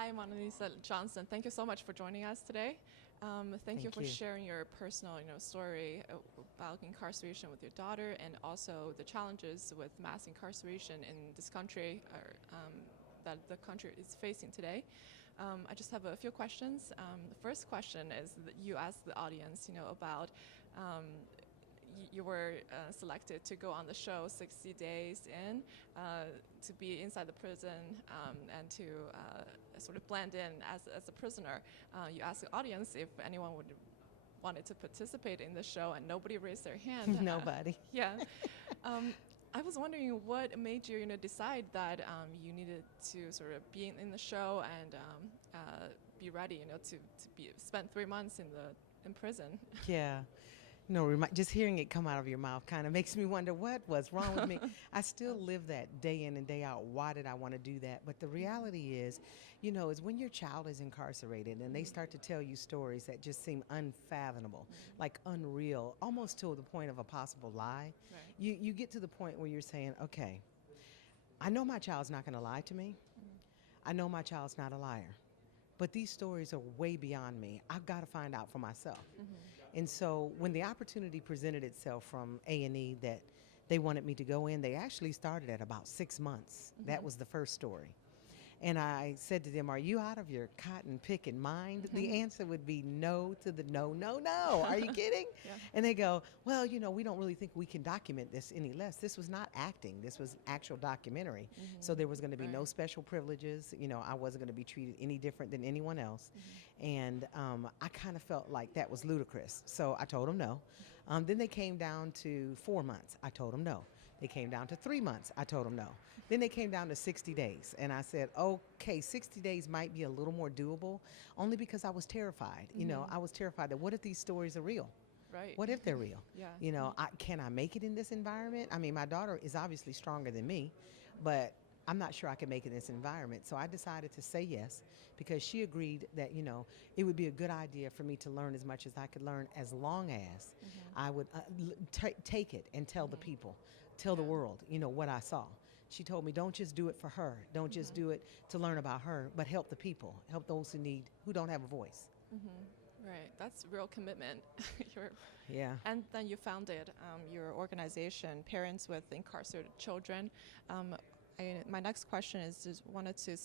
Hi, Monalisa Johnson. Thank you so much for joining us today. Thank you for sharing your personal, story about incarceration with your daughter, and also the challenges with mass incarceration in this country, that the country is facing today. I just have a few questions. The first question is that you asked the audience, about you were selected to go on the show 60 Days In, to be inside the prison and to sort of blend in as a prisoner. You asked the audience if anyone wanted to participate in the show, and nobody raised their hand. Nobody. Yeah. I was wondering what made you, decide that you needed to sort of be in the show and be ready, to spend 3 months in prison. Yeah. Just hearing it come out of your mouth kind of makes me wonder what was wrong with me. I still live that day in and day out. Why did I want to do that? But the reality is, is when your child is incarcerated and they start to tell you stories that just seem unfathomable, like unreal, almost to the point of a possible lie, Right. you get to the point where you're saying, okay, I know my child's not going to lie to me. I know my child's not a liar. But these stories are way beyond me. I've got to find out for myself. And so when the opportunity presented itself from A&E that they wanted me to go in, they actually started at about 6 months. That was the first story. And I said to them, are you out of your cotton picking mind? The answer would be no to the no, no, no. Are you kidding? Yeah. And they go, well, we don't really think we can document this any less. This was not acting. This was actual documentary. So there was going to be no special privileges. I wasn't going to be treated any different than anyone else. And I kind of felt like that was ludicrous. So I told them no. Then they came down to 4 months. I told them no. They came down to 3 months. I told them no. Then they came down to 60 days. And I said, okay, 60 days might be a little more doable, only because I was terrified. I was terrified that what if these stories are real? Right. What if they're real? Yeah. Can I make it in this environment? I mean, my daughter is obviously stronger than me, but I'm not sure I can make it in this environment. So I decided to say yes because she agreed that, it would be a good idea for me to learn as much as I could learn as long as I would take it and tell the people, tell the world, what I saw. She told me, don't just do it for her. Don't just do it to learn about her, but help the people, help those who don't have a voice. Right, that's real commitment. Yeah. And then you founded your organization, Parents with Incarcerated Children. My next question is just wanted to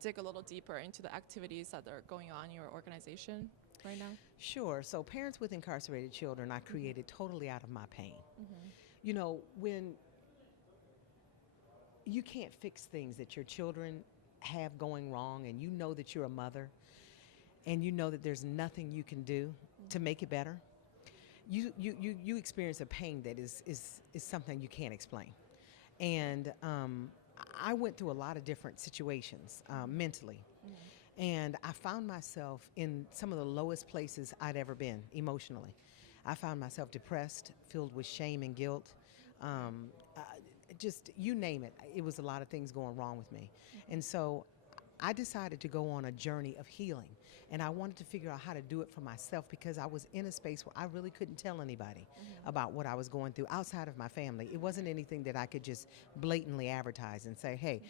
dig a little deeper into the activities that are going on in your organization right now. Sure. So Parents with Incarcerated Children, I created totally out of my pain. When you can't fix things that your children have going wrong, and you know that you're a mother, and you know that there's nothing you can do to make it better, you experience a pain that is something you can't explain. And I went through a lot of different situations mentally. And I found myself in some of the lowest places I'd ever been emotionally. I found myself depressed, filled with shame and guilt. Just you name it. It was a lot of things going wrong with me. And so I decided to go on a journey of healing, and I wanted to figure out how to do it for myself because I was in a space where I really couldn't tell anybody about what I was going through outside of my family. It wasn't anything that I could just blatantly advertise and say, hey,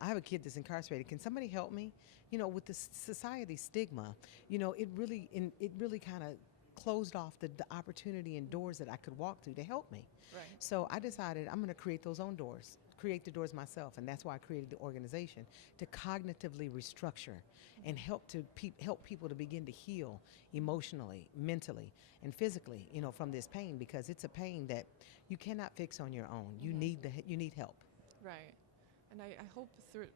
I have a kid that's incarcerated. Can somebody help me? With the society stigma, it really kind of closed off the opportunity and doors that I could walk through to help me. Right. So I decided I'm going to create those own doors, create the doors myself, and that's why I created the organization to cognitively restructure and help people to begin to heal emotionally, mentally, and physically, from this pain, because it's a pain that you cannot fix on your own. You need help. Right, and I hope through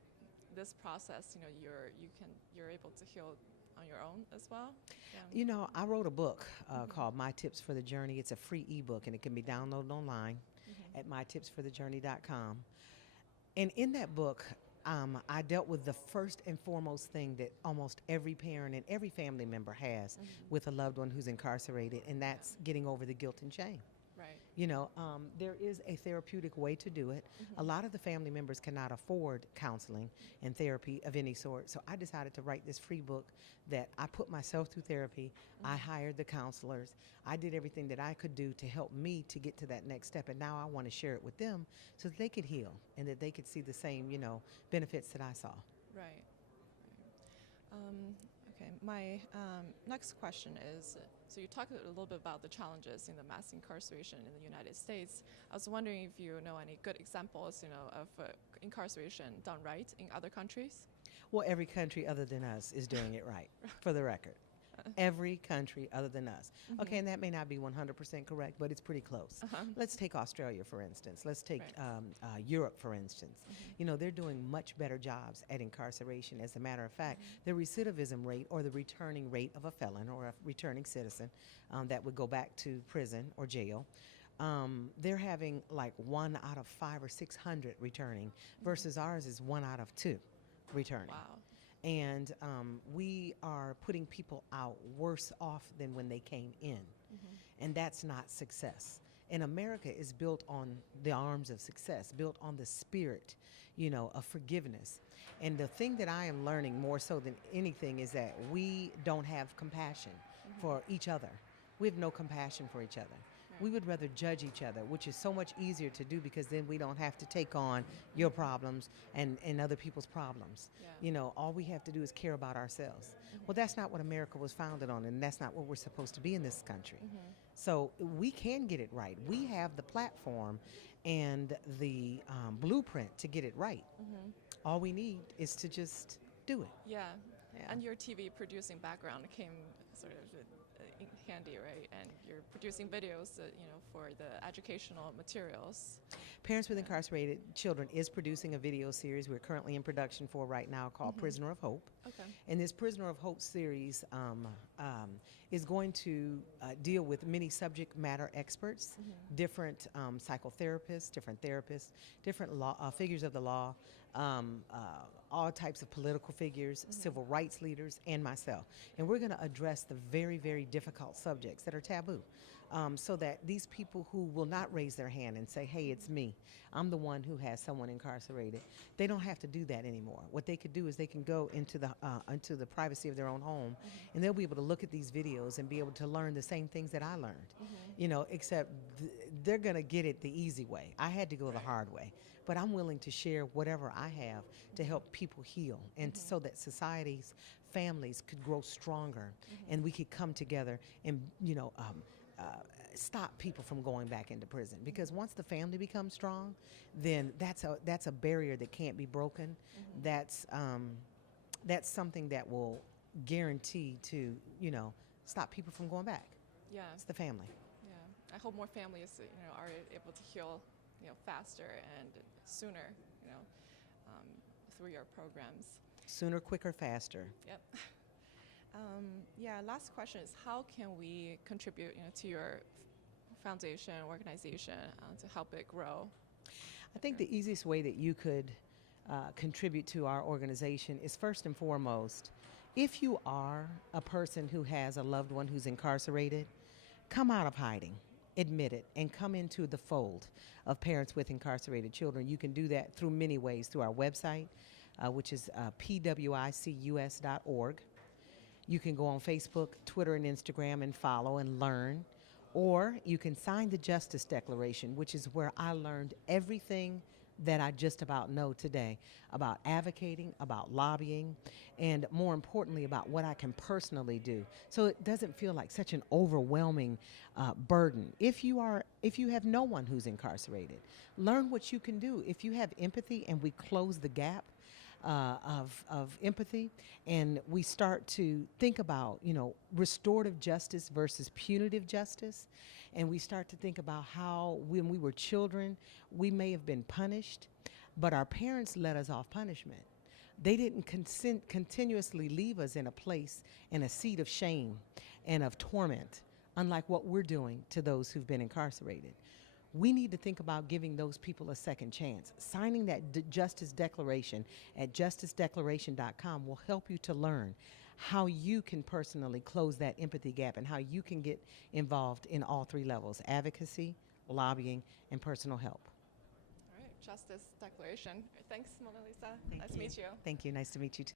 this process, you're able to heal on your own as well. Yeah. I wrote a book called My Tips for the Journey. It's a free ebook, and it can be downloaded online at mytipsforthejourney.com. And in that book, I dealt with the first and foremost thing that almost every parent and every family member has with a loved one who's incarcerated, and that's getting over the guilt and shame. Right. There is a therapeutic way to do it. A lot of the family members cannot afford counseling and therapy of any sort. So I decided to write this free book that I put myself through therapy. I hired the counselors. I did everything that I could do to help me to get to that next step. And now I want to share it with them so that they could heal and that they could see the same, benefits that I saw. Right. Okay, my next question is, so you talked a little bit about the challenges in the mass incarceration in the United States. I was wondering if you know any good examples, of incarceration done right in other countries? Well, every country other than us is doing it right, for the record. Every country other than us. Okay, and that may not be 100% correct, but it's pretty close. Let's take Australia, for instance. Let's take Europe, for instance. They're doing much better jobs at incarceration. As a matter of fact, the recidivism rate, or the returning rate of a felon or a returning citizen that would go back to prison or jail, they're having like 1 out of 500 or 600 returning, versus ours is 1 out of 2 returning. Wow. And we are putting people out worse off than when they came in. And that's not success. And America is built on the arms of success, built on the spirit, of forgiveness. And the thing that I am learning more so than anything is that we don't have compassion for each other. We have no compassion for each other. We would rather judge each other, which is so much easier to do, because then we don't have to take on your problems and other people's problems. All we have to do is care about ourselves. Well, that's not what America was founded on, and that's not what we're supposed to be in this country. So we can get it right. We have the platform and the blueprint to get it right. All we need is to just do it. Yeah. And your TV producing background came sort of in handy, right? And you're producing videos, for the educational materials. Parents with Incarcerated Children is producing a video series we're currently in production for right now called Prisoner of Hope. Okay. And this Prisoner of Hope series is going to deal with many subject matter experts, different psychotherapists, different therapists, different law, figures of the law, all types of political figures, civil rights leaders, and myself. And we're going to address the very, very difficult subjects that are taboo, so that these people who will not raise their hand and say, hey, it's me, I'm the one who has someone incarcerated, they don't have to do that anymore. What they could do is they can go into the privacy of their own home, and they'll be able to look at these videos and be able to learn the same things that I learned, except they're going to get it the easy way. I had to go the hard way. But I'm willing to share whatever I have to help people heal, and so that societies, families could grow stronger, and we could come together and, stop people from going back into prison. Because once the family becomes strong, then that's a barrier that can't be broken. That's something that will guarantee to, stop people from going back. Yeah. It's the family. Yeah. I hope more families, are able to heal, faster and sooner, through your programs. Sooner, quicker, faster. Yep. Last question is, how can we contribute, to your foundation, organization, to help it grow? I think the easiest way that you could contribute to our organization is, first and foremost, if you are a person who has a loved one who's incarcerated, come out of hiding. Admit it, and come into the fold of parents with incarcerated children. You can do that through many ways, through our website, which is pwicus.org. You can go on Facebook, Twitter, and Instagram and follow and learn. Or you can sign the Justice Declaration, which is where I learned everything that I just about know today about advocating, about lobbying, and more importantly about what I can personally do. So it doesn't feel like such an overwhelming burden. If you have no one who's incarcerated, learn what you can do. If you have empathy and we close the gap of empathy, and we start to think about, restorative justice versus punitive justice, and we start to think about how when we were children, we may have been punished, but our parents let us off punishment. They didn't continuously leave us in a place, in a seat of shame and of torment, unlike what we're doing to those who've been incarcerated. We need to think about giving those people a second chance. Signing that Justice Declaration at justicedeclaration.com will help you to learn how you can personally close that empathy gap and how you can get involved in all three levels: advocacy, lobbying, and personal help. All right, Justice Declaration. Thanks, Monalisa. Nice to meet you. Thank you. Nice to meet you too.